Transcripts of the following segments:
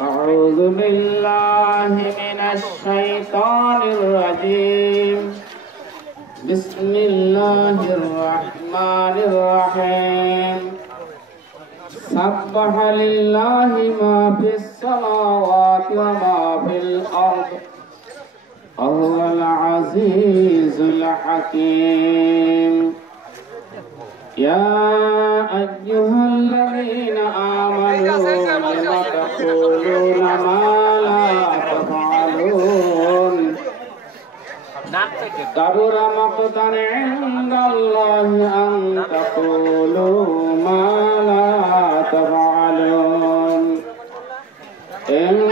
أعوذ بالله من الشيطان الرجيم. بسم الله الرحمن الرحيم. سبح لله ما في السماوات وما في الأرض. وهو العزيز الحكيم. يا أيها كبر مقتا عند الله أن تقولوا ما لا تفعلون إن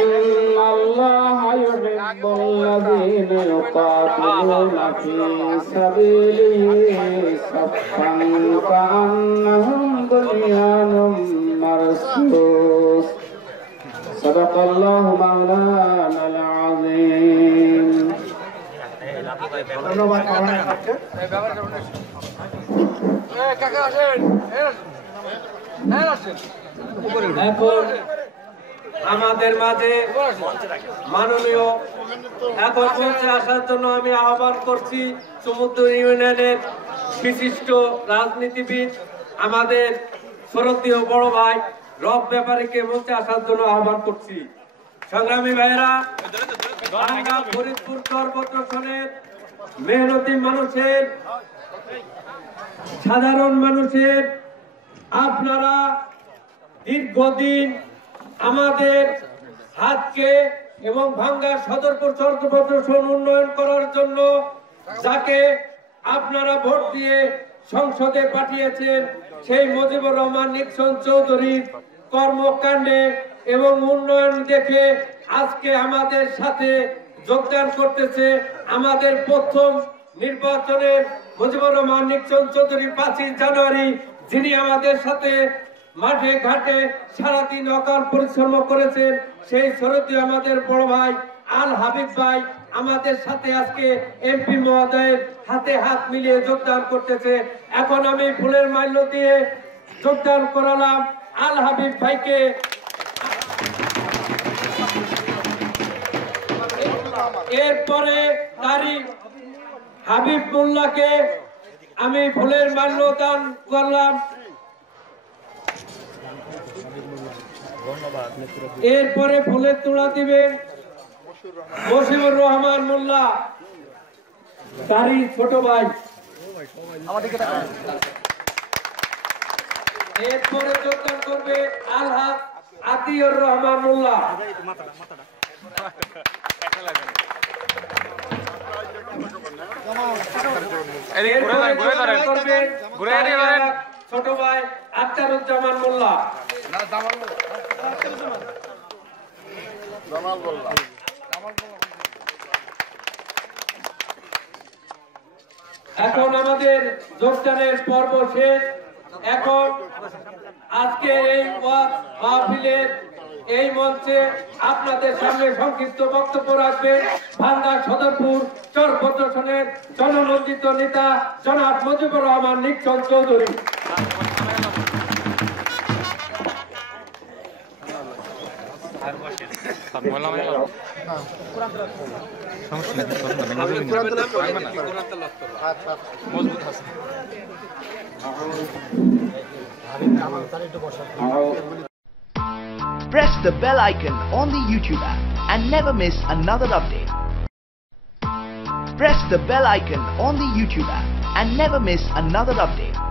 الله يحب الذين يقاتلون في سبيله صفا كأنهم بنيان مرصوص صدق الله مولانا ধন্যবাদ। এখন আমাদের মাঝে মাননীয় এখন মঞ্চে আসার জন্য আমি আহ্বান করছি সমুদ্র ইউনিয়নের বিশিষ্ট রাজনীতিবিদ আমাদের শরদীয় বড় ভাই রব ব্যাপারীকে মঞ্চে আসার জন্য আহ্বান করছি। সংগ্রামী ভাইরা ফরিদপুর সর্বত্রসনের মেহনতি মানুষের, সাধারণ মানুষের, আপনারা দীর্ঘদিন আমাদের হাতকে এবং ভাঙ্গা সদরপুর সর্বপ্রদর্শন উন্নয়ন করার জন্য যাকে আপনারা ভোট দিয়ে সংসদে পাঠিয়েছেন সেই মুজিবুর রহমান নিক্সন চৌধুরীর কর্মকাণ্ডে এবং উন্নয়ন দেখে আজকে আমাদের সাথে যোগদান করতেছে আমাদের প্রথম নির্বাচনের মুজিবুর রহমান নিক্সন চৌধুরী পাঁচই জানুয়ারি, যিনি আমাদের সাথে মাঠে ঘাটে সারাদিন অকাল পরিশ্রম করেছেন, সেই শরতীয় আমাদের বড় ভাই আল হাবিব ভাই আমাদের সাথে আজকে এমপি মহোদয়ের হাতে হাত মিলিয়ে যোগদান করতেছে। এখন আমি ফুলের মাল্য দিয়ে যোগদান করালাম আল হাবিব ভাইকে। এরপরে তারই হাবিব মোল্লাকে আমি ফুলের মাল্য দান করলাম। এরপরে ফুলের তোড়া দিবেন মসিবুর রহমান মোল্লা তারই ছোট ভাই। এরপরে যোগদান করবে আলহাজ আতিউর রহমান মোল্লা। ছোট ভাই মোল্লা। এখন আমাদের যোগদানের পর্ব শেষ। এখন আজকে এই ওয়াজ মাহফিলের এই মঞ্চে আপনাদের সামনে সংক্ষিপ্ত বক্তব্য রাখবেন ভাঙ্গা সদরপুর চর প্রদর্শনের জননন্দিত নেতা জনাব Mujibur Rahman নিকচল Chowdhury. Press the bell icon on the YouTube app and never miss another update. Press the bell icon on the YouTube app and never miss another update.